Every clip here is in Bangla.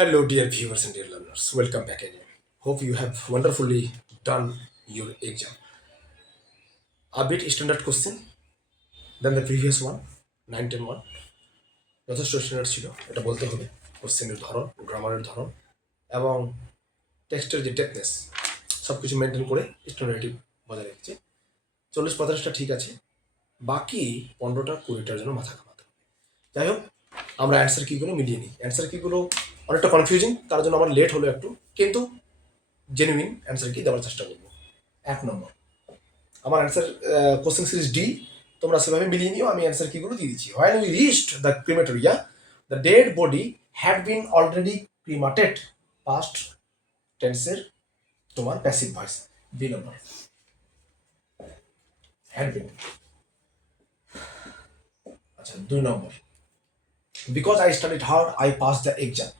Hello, dear viewers and dear learners. Welcome back again. Hope you have wonderfully done your exam. A bit standard question than the previous one, 9-10 one. যথেষ্ট স্ট্যান্ডার্ড ছিল, এটা বলতে হবে। কোশ্চেনের ধরন, গ্রামারের ধরন এবং টেক্সটের যে ডেপথনেস সব কিছু মেনটেন করে স্ট্যান্ডার্ডটি বজায় রেখেছে। 40-50টা ঠিক আছে, বাকি 15-20টার জন্য মাথা ঘামাতে হবে। যাই হোক, আমরা অ্যান্সার কিগুলো মিলিয়ে নিই। অ্যান্সার কিগুলো অনেকটা কনফিউজিং, তার জন্য আমার লেট হলো একটু, কিন্তু জেনুইন অ্যান্সার কি দেওয়ার চেষ্টা করবো। 1 নম্বর, আমার অ্যান্সার কোশ্চেন সিরিজ ডি, তোমরা সেভাবে মিলিয়ে নিও। আমি অ্যান্সার কিগুলো দিয়ে দিচ্ছি। When we reached the crematoria, the dead body had been already cremated. Past টেন্সের তোমার passive voice. B number, had been. আচ্ছা, 2 number, because I studied hard I pass the exam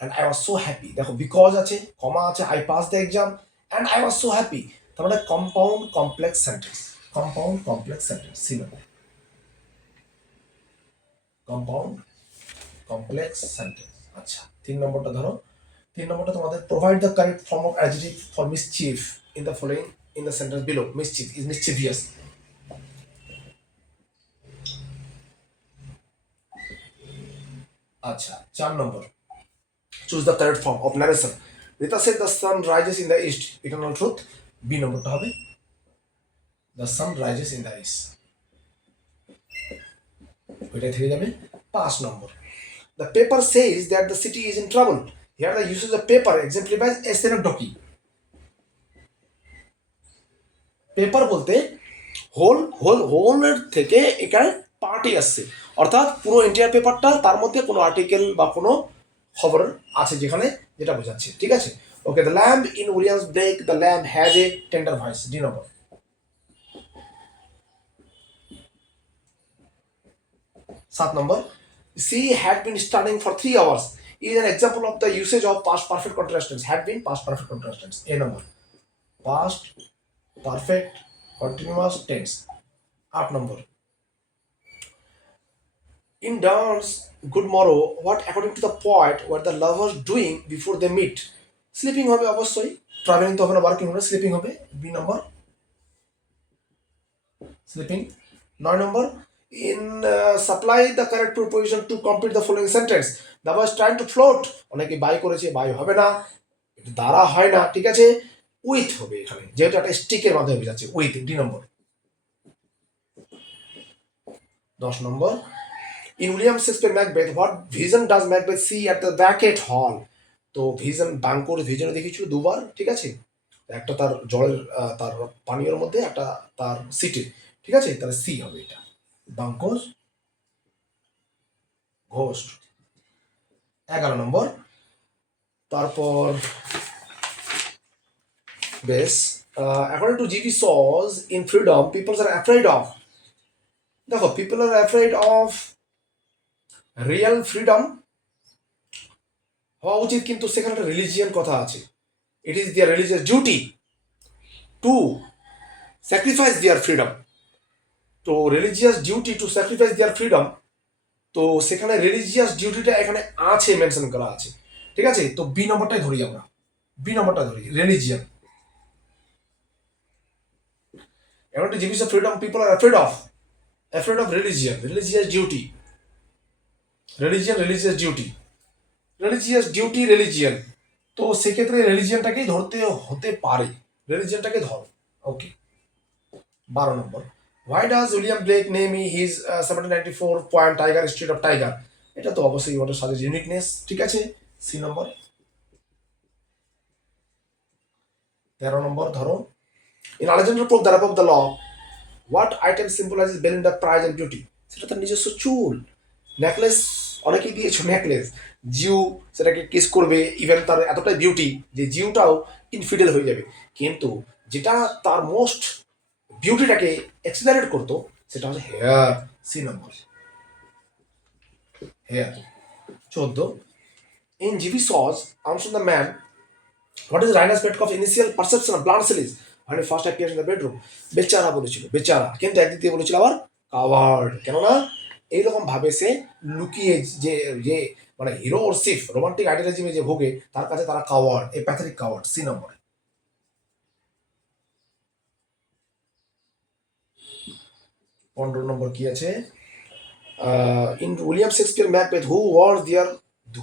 and I was so happy. দেখো, বিকজ আছে, কমা আছে, I pass the exam and I was so happy, তার মানে compound complex sentence. Compound complex sentence, C number. Compound complex sentence. আচ্ছা, 3 নম্বরটা ধরো। 3 নম্বরটা তোমাদের, provide the correct form of adjective for mischief in the following in the sentence below. Mischief is mischievous. আচ্ছা, 4 number, choose the correct form of narration. Rita said the sun rises in the east, eternal truth. B নম্বরটা হবে the sun rises in the east, ওইটা থেকে যাবে। 5 number, the paper says that the city is in trouble. Here the usage of paper exemplifies a synecdoche. Paper বলতে হোলের থেকে এখানে পার্টি আসছে, অর্থাৎ পুরো এন্টায়ার পেপারটা, তার মধ্যে কোনো আর্টিকেল বা কোনো খবর আছে যেখানে, যেটা বোঝাচ্ছে। ঠিক আছে, okay. The lamp in Williams break, the lamp has a tender voice. D number. 7 number, she had been studying for 3 hours is an example of the usage of past perfect continuous tense. Had been past perfect continuous tense. A number, past perfect continuous tense. 8 number, in dance good morrow, what according to the poet were the lovers doing before they meet? Sleeping হবে অবশ্যই, ট্রাভেলিং তো ওখানে ওয়ার্কিং হবে, স্লিপিং হবে। B number, sleeping. 9 number, in supply the correct preposition to complete the following sentence. The was trying to float, অনেকে বাই করেছে, বাই হবে না, এটা দ্বারা হয় না। ঠিক আছে, উইথ হবে এখানে, যেহেতু একটা স্টিকের মাধ্যমে বোঝাচ্ছে, with. D number. 10 number, in William Shakespeare Macbeth, what vision does Macbeth see at the banquet hall? তো ভিজন, বাঙ্কোর ভিজনে দেখিয়েছিল দুবার। ঠিক আছে, একটা তার জলের তার পানীয়র মধ্যে, একটা তার সিটে। ঠিক আছে, তাহলে সি হবে এটা, বাঙ্কোর ঘোষ। 11 নম্বর, তারপর বেশ, according to G.V. Saws, in freedom people are afraid of। দেখো, people are afraid of real freedom হওয়া উচিত, কিন্তু সেখানে একটা রিলিজিয়ান কথা আছে। It is their religious duty to sacrifice their freedom. তো religious duty to sacrifice their freedom, তো সেখানে রিলিজিয়াস ডিউটিটা এখানে আছে, মেনশন করা আছে। ঠিক আছে, তো বি নম্বরটাই ধরি আমরা, বি নম্বরটা ধরি, religion. According to G.V. Saws, freedom people are afraid of religion, religious duty, religion, religious duty, religious duty, religion। তো সেক্ষেত্রে রিলিজিয়ানটাকেই ধরতে হতে পারে, রিলিজিয়ানটাকে ধর। ওকে। 12 নম্বর, why does William Blake name his 1794 poem Tiger Street of Tiger? এটা তো অবশ্যই ওটা সাথে ইউনিকনেস। ঠিক আছে, সি নম্বর। 13 নম্বর ধরো, in Alexander Pope the Rap of the Law, what item symbolizes Belinda pride and beauty? সেটা তার নিজস্ব চুল। নেকলেস অনেকেই দিয়েছো, নেকলেস। জিউ সেটাকে কিস করবে, ইভেন তার এতটাই বিউটি যে জিউটাও ইনফিডেল হয়ে যাবে, কিন্তু যেটা তার মোস্ট বিউটিটাকে এক্সিলারেট করতো সেটা হচ্ছে hair. C number, hair. 14, in G.V. Saws, Armstrong the Man, what is Rainer Petkoff's initial perception of Blanche Sellis when he first appears in the bedroom? বেচারা বলেছিল, বেচারা, কিন্তু একদিক দিয়ে বলেছিল আবার কাওয়ার্ড, কেননা এইরকম ভাবে সে লুকিয়ে যে যে মানে হিরো ওর সিফ রোমান্টিক আইডিয়ালিজমে যে ভোগে তার কাছে তারা coward, a pathetic coward. C number. 15 number কি আছে? In William Shakespeare Macbeth who was there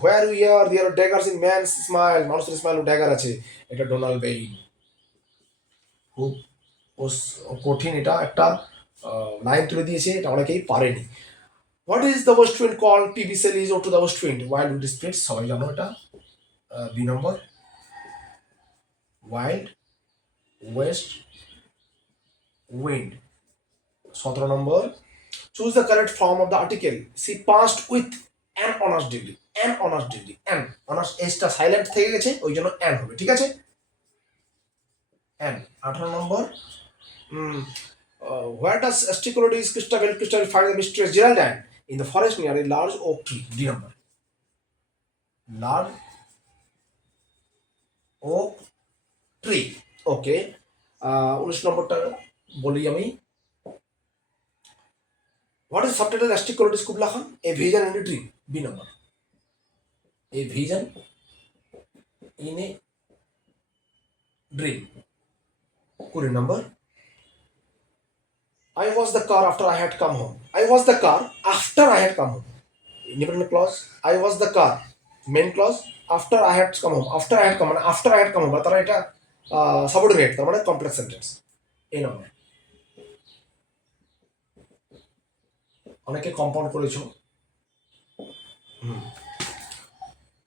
where we are there daggers in man's smile, মানুষের স্মাইল ড্যাগার আছে, এটা ডোনাল্ড বেইন। খুব কঠিন, এটা একটা লাইন তুলে দিয়েছে, এটা অনেকেই পারেনি। What is the west wind call? PB Shelley is ode to the west wind wild weed spirit, সবাই জানো এটা। 2 number wild west wind. 17 number choose the correct form of the article. C passed with an honours degree, an honours degree, an honours এসটা সাইলেন্ট থেকে গেছে ওই জন্য অ্যান হবে, ঠিক আছে, an. 18 number where does Asticolades Christabel find the mistress Geraldine? In the forest near a large oak tree. D number. Large oak tree. Okay. 19 নম্বরটা বলি আমি। What is subtitle Asticolades খুব লেখা? A vision in a dream. B number. A vision in a dream. 20 number. I was the car after I had come home. I was the car after I had come home. Independent clause. I was the car. Main clause. After I had come home. After I had come. After I had come home. তারা এটা সাবঅর্ডিনেট, তার মানে কমপ্লেক্স সেন্টেন্স। এই নম্বর। অনেকে কম্পাউন্ড করেছো।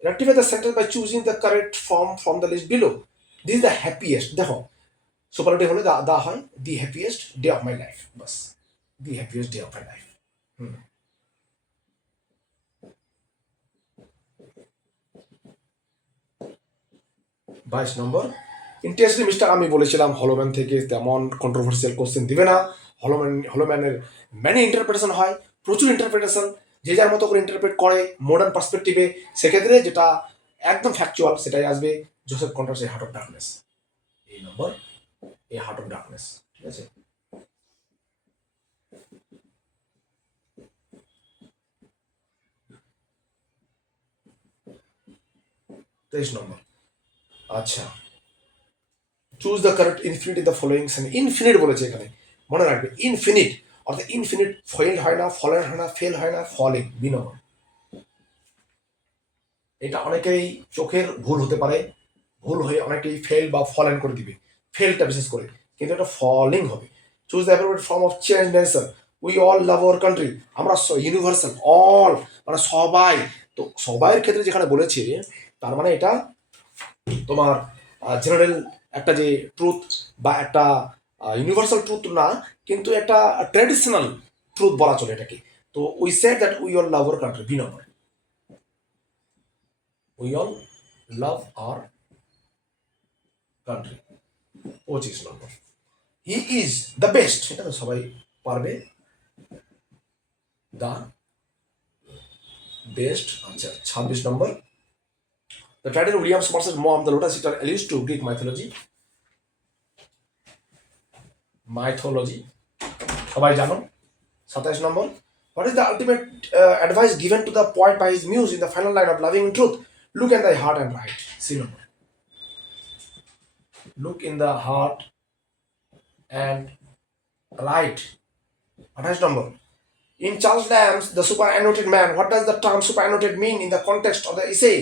Rectify the sentence by choosing the correct form from the list below. This is the happiest. দেখো সুপারলেটিভ হলে দা হয় the happiest day of my life, বাস, the happiest day of my life. 22 number interesting mister, আমি বলেছিলাম হলোম্যান থেকে তেমন কন্ট্রোভার্সিয়াল কোশ্চেন দিবে না। হলোম্যানের ম্যানি ইন্টারপ্রিটেশন হয়, প্রচুর ইন্টারপ্রিটেশন, যে যার মতো করে ইন্টারপ্রেট করে মডার্ন পার্সপেক্টিভে। সেক্ষেত্রে যেটা একদম ফ্যাকচুয়াল সেটাই আসবে। Joseph Conrad a heart of darkness, এই number, a heart of darkness, ঠিক আছে। তেইশ নম্বর। আচ্ছা, choose the correct infinite in the following sentence. Infinite বলেছে এখানে, মনে রাখবে ইনফিনিট অর্থাৎ ইনফিনিট ফেল হয় না, ফলেন হয় না, ফেল হয় না, ফলিং। বি নম্বর। এটা অনেকেই চোখের ভুল হতে পারে, ভুল হয়ে অনেকেই ফেল বা ফলেন করে দিবে, ফেলটা বিশেষ করে, কিন্তু এটা ফলিং হবে। Choose the appropriate form of change nation. We all love our country, আমরা ইউনিভার্সাল, অল মানে সবাই, তো সবাইয়ের ক্ষেত্রে যেখানে বলেছে তার মানে এটা তোমার জেনারেল একটা যে ট্রুথ বা একটা ইউনিভার্সাল ট্রুথ না, কিন্তু একটা ট্র্যাডিশনাল ট্রুথ বলা চলে এটাকে। তো we said that we all love our country. B number. We all love our country. 25 number. He is the best, এটা তো সবাই পারবে, দ্য বেস্ট। আচ্ছা, 26 নম্বর। The title William Somerset's Mom, the Lotus Eater, alludes to Greek mythology. সবাই জানো। 27 নম্বর। What is the ultimate advice given to the poet by his muse in the final line of Loving in Truth? Look in thy heart and write. C number. Look in the heart and write. 28 number. In Charles Lamb's The Superannuated Man, what does the term superannuated mean in the context of the essay?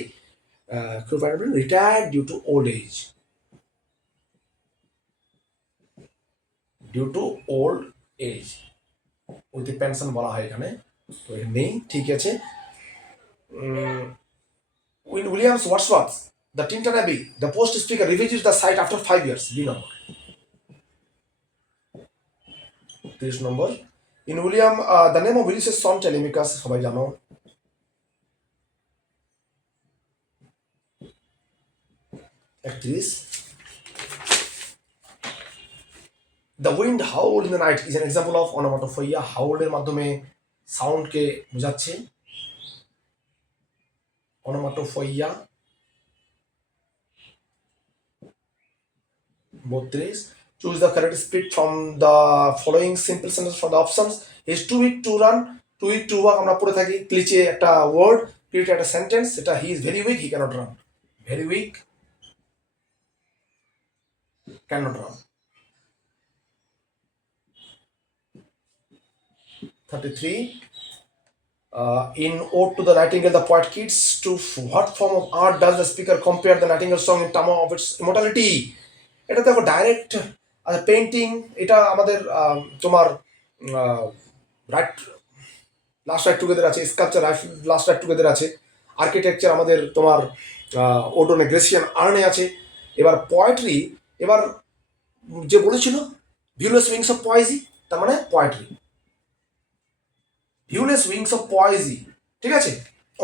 Retired due to old age. Due to old age. With pension বলা হয় এখানে, তো নেই, ঠিক আছে। In Williams Wordsworth the Tintern Abbey, the poet speaker revisits the site after 5 years. B number. 30 number. In William the name of উইলিসের সন টেলিমিকাস, সবাই জানো। 31। The wind howl in the night is an example of onomatopoeia. হাউলের মাধ্যমে সাউন্ডকে বোঝাচ্ছে, অনোমাটোপইয়া। 32। Choose the correct split from the following simple sentence from the options. Is too weak to run, too weak to walk, আমরা পড়ে থাকি ক্লিচে একটা ওয়ার্ড, create a sentence এটা he is very weak, he cannot run. Very weak, cannot run. 33. In Ode to the Nightingale, the poet kids to what form of art does the speaker compare the Nightingale song in terms of its immortality? এটা দেখো ডাইরেক্ট পেন্টিং, এটা আমাদের তোমার রাইট লাস্ট রাইট টুগেদার আছে, স্কাল্পচার লাস্ট রাইট টুগেদার আছে, আর্কিটেকচার আমাদের তোমার ওডোনে গ্রেসিয়ান আর্নে আছে। এবার পোয়েট্রি, এবার যে বলেছিল ভিউলেস উইংস অফ পয়েজি, তার মানে poetry, viewless wings of poesy, ঠিক আছে?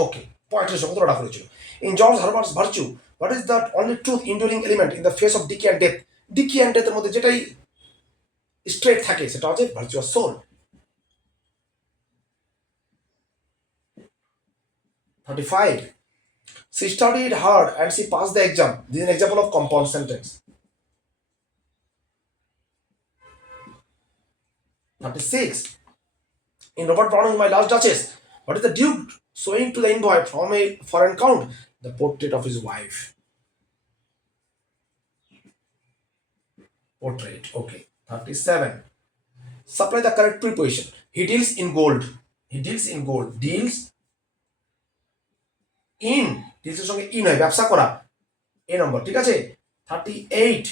ওকে, পোয়েট্রির সঙ্গে ওটা করেছিল। In George Herbert's Virtue, what is the only truth enduring element in the face of decay and death? Decay and ডেথের মধ্যে যেটাই স্ট্রেট থাকে সেটা হচ্ছে virtuous soul. 35. She studied hard and she passed the exam. This is an example of compound sentence. 36. In Robert Browning's My Last Duchess, what is the Duke showing to the envoy from a foreign count? The portrait of his wife. Portrait. Okay. 37. Supply the correct preposition. He deals in gold. He deals in gold. Deals in. Deals এর সঙ্গে in হয়, ব্যবসা করা। A নম্বর, ঠিক আছে? 38.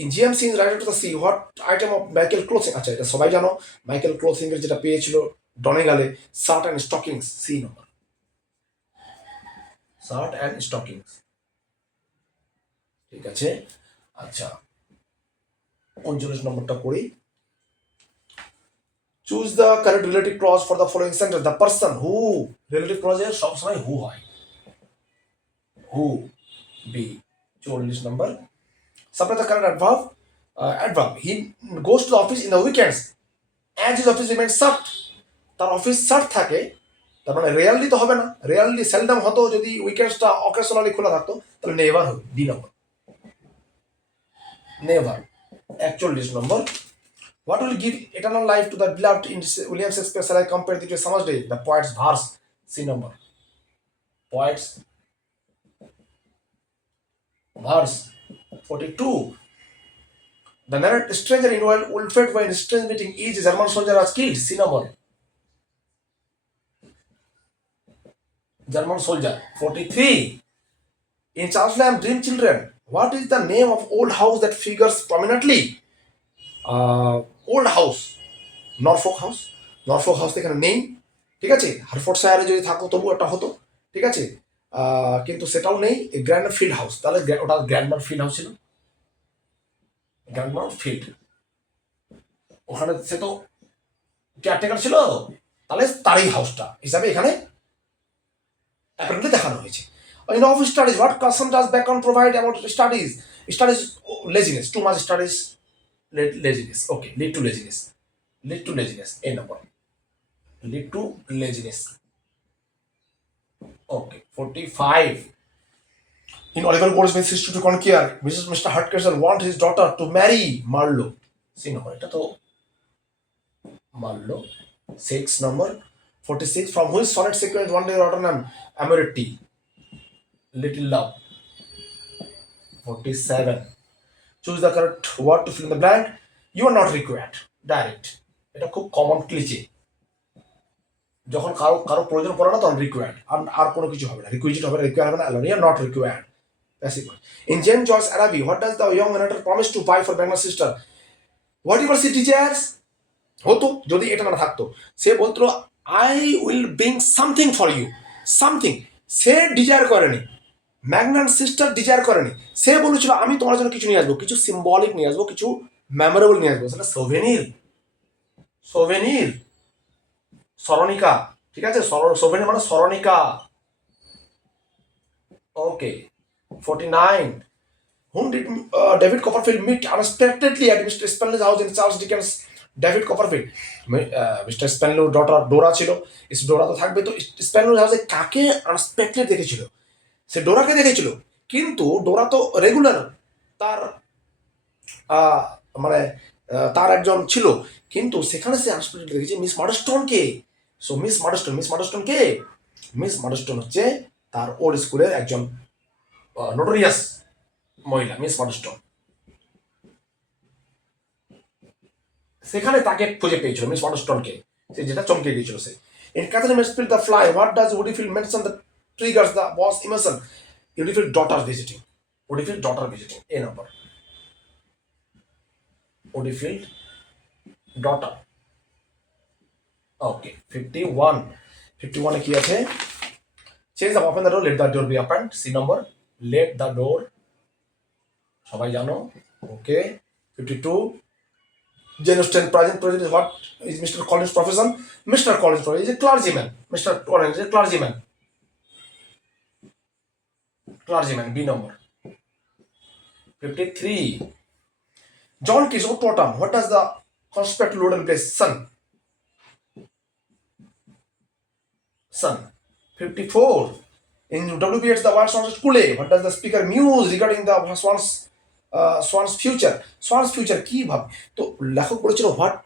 In GMC in Rider to the Sea, what item of Michael clothing? আচ্ছা, এটা সবাই জানো, মাইকেল ক্লোথিং এর যেটা পেয়েছিল ডনেগালে, shirt and stockings, C number, shirt and stockings, ঠিক আছে? আচ্ছা, 39 নম্বরটা করি। Choose the correct relative clause for the following sentence. The person who, relative ক্লজের সবসময় হু হয়, who, B. 40 number, supply the correct adverb. Adverb. He goes to the office in the weekends as his office remains shut. তার অফিস শার্ট থাকে, তার মানে রেয়ারলি তো হবে না, রেয়ারলি সেলডম হতো, যদি উইকেন্ডসটা অকেশনালি খোলা থাকতো তাহলে নেভার হবে, D number, never. 41 number, what will give eternal life to the beloved in William Shakespeare shall I compare it to a summer's day? The poet's verse, C number, poet's verse। 42. The narrated stranger in Wilfred when strange meeting is a German soldier was killed. C number, German soldier। 43. In Charles Lamb Dream Children, what is the name of old house that figures prominently? Old house, Norfolk house। Norfolk house এখানে নেই, ঠিক আছে? হারফোর্ডশায়ারে যদি থাকো তবু একটা হতো, ঠিক আছে? কিন্তু সেটাও নেই। গ্র্যান্ডার ফিল্ড হাউস, তাহলে ওটা গ্র্যান্ডার ফিল্ড হাউস ছিল, গ্র্যান্ডার ফিল্ড, ওখানে সে তো কেয়ারটেকার ছিল, তাহলে তারই হাউসটা হিসাবে এখানে অ্যাপারেন্টলি দেখানো হয়েছে। In office studies, what custom does background provide about studies? Studies, laziness, too much studies, laziness. Okay, lead to laziness, lead to laziness, A number, lead to laziness। Okay, 45. In Oliver Goldsmith's History to Conquer, Mr. Hutchinson wants his daughter to marry Marlowe, C number, এটা তো Marlowe। 6 number, 46. From which sonnet sequence one day daughter named Amority, Little Love। 47. Choose the correct word to fill in the blank. You are not required, direct, এটা খুব কমন ক্লিচে, যখন কারো কারো প্রয়োজন পড়ে না তখন রিকোয়ার্ড, আর কোনো কিছু হবে না, রিকুইজিট হবে না, রিকোয়ার হবে না, alone, you are not required, passive. In James Joyce Araby, what does the young ম্যানেটার প্রমিস টু বাই ফর ব্যাঙ্গার sister? What ever she desires হতো যদি এটা না থাকতো, সে বলতো I will bring something for you, something, সে ডিজায়ার করেনি, ম্যাগনার সিস্টার ডিজায়ার করেনি, সে বলেছিল আমি তোমার জন্য কিছু নিয়ে আসবো, কিছু সিম্বলিক নিয়ে আসবো, কিছু মেমোরেবল নিয়ে আসবো, সেটা সোভেনির, সোভেনির, স্মরণিকা, ঠিক আছে? সোভেনির মানে স্মরণিকা। ওকে, 49. Whom did David Copperfield meet unexpectedly at Mr. Spenlow's house in Charles Dickens? David Copperfield, mister স্প্যানলোর ডটার ডোরা ছিল, ডোরা তো থাকবে, তো স্প্যানলোর হাউসে কাকে আনএক্সপেক্টেড দেখেছিল? সে ডোরাকে দেখেছিল, কিন্তু ডোরা তো রেগুলার তার মানে তার একজন ছিল, কিন্তু সেখানে সে আনএক্সপেক্টেড দেখেছে মিস মার্ডস্টোনকে, সো মিস মাডস্টোন কে? মিস মাডস্টোন হচ্ছে তার ওল্ড স্কুলের একজন নোটোরিয়াস মহিলা, মিস মাডস্টোন। সেখানে তাকে খুঁজে পেয়েছিল, মিস মাডস্টোনকে, সে যেটা চমকে গিয়েছিল সে। In Katherine Mansfield the Fly, what does Woodifield mention the triggers the boss emotion? Udifield daughter visiting. Udifield daughter visiting. A number. Udifield daughter. Okay. 51. 51 কি আছে? Change the open the door, let the door be opened. C number. Let the door. সবাই জানো। Okay. 52. Genus 10 present is what is Mr. Collins' profession? Mr. Collins' profession is a clergyman. Mr. Collins is a clergyman. Clergyman, B number. 53. John Keys autumn. What does the conspect load and place? Sun. Sun. 54. In WBH, the word sounds Kule. What does the speaker muse regarding the Swan's future? Swan's future কি ভাব? তো লেখক বলেছিল হোয়াট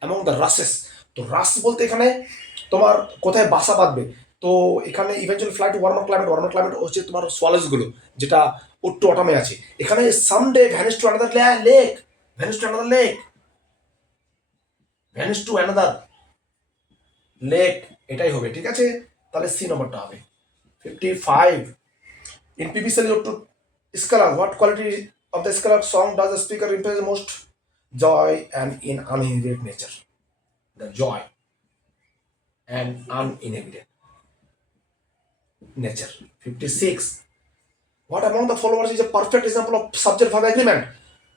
অ্যামং দ্য রাসেস। তো রাস বলতে এখানে তোমার কোথায় বাসা বাঁধবে। তো এখানে eventually fly to warmer climate হচ্ছে তোমার সোয়ালেজগুলো, যেটা উত্তর অটামে আছে। এখানে someday vanish to another lake, vanish to another lake, vanish to another lake, এটাই হবে। ঠিক আছে, তাহলে সি নম্বরটা হবে। 55. In PBC to Scala, what quality of the Scala song does the speaker represent most? Joy and in uninhibited nature. The joy and uninhibited nature. 56. What among the followers is a perfect example of subject-verb agreement?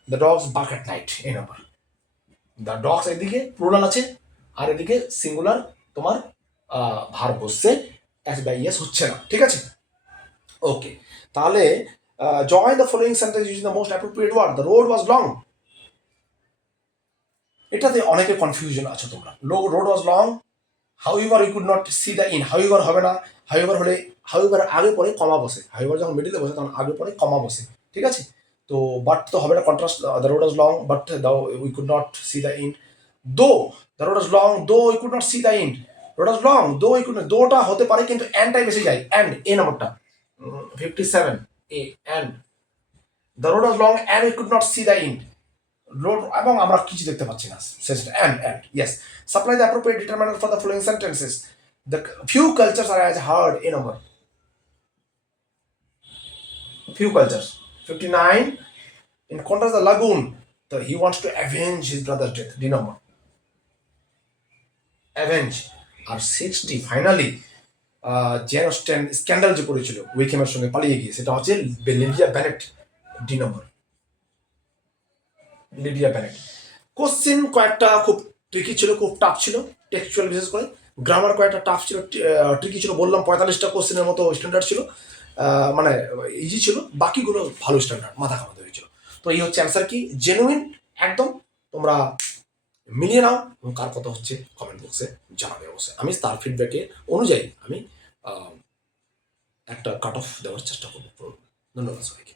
The dogs bark at night. A number. The dogs এদিকে প্লুরাল আছে, আর এদিকে সিঙ্গুলার তোমার ভার্ব বসছে, এস বাই এস হচ্ছে না। ঠিক আছে, ওকে। তাহলে join the following sentence using the most appropriate word. The road was long. এটাতে অনেকের কনফিউশন আছে তোমরা। Road was long, however you could not see the inn. However হবে না, হাউএভার হলে হাউএভার আগে পরে কমা বসে, হাউএভার যখন মিডিলে বসে তখন আগে পরে কমা বসে। ঠিক আছে, তো বাট তো হবে না, contrast. The road was long but we could not see the inn. Though the road was long though we could not see the inn. Road was long though we could, দোটা হতে পারে কিন্তু অ্যান্ডটাই বেশি যায়, অ্যান্ড। এ নম্বরটা 57 A, and. The road was long and we could not see the inn. Road এবং আমরা কিছু দেখতে পাচ্ছি না, and yes. Supply the appropriate determiner for the following sentences. The few cultures are as hard. A number, few cultures. 59. In contrast the lagoon, he wants to avenge his brother's death. D number, avenge. R 60 finally gen Austen scandal যে করেছিল উইকেমের সঙ্গে পালিয়ে গিয়ে, সেটা হচ্ছে লিডিয়া বেনেট। ডি নম্বর, লিডিয়া বেনেট। কোশ্চেন কয়েকটা খুব ট্রিকি ছিল, খুব টাফ ছিল, টেক্সচুয়াল বিশেষ করে। গ্রামার কয়েকটা টাফ ছিল, ট্রিকি ছিল। বললাম 45টা কোশ্চেনের মতো স্ট্যান্ডার্ড ছিল, মানে ইজি ছিল, বাকিগুলো ভালো স্ট্যান্ডার্ড, মাথা ঘামাতে হয়েছিল। তো এই হচ্ছে অ্যান্সার কি, জেনুইন একদম। তোমরা মিলিয়ে নাও এবং কার কথা হচ্ছে কমেন্ট বক্সে জানাবে অবশ্যই। আমি তার ফিডব্যাকে অনুযায়ী আমি একটা কাট অফ দেওয়ার চেষ্টা করবো। ধন্যবাদ সবাইকে।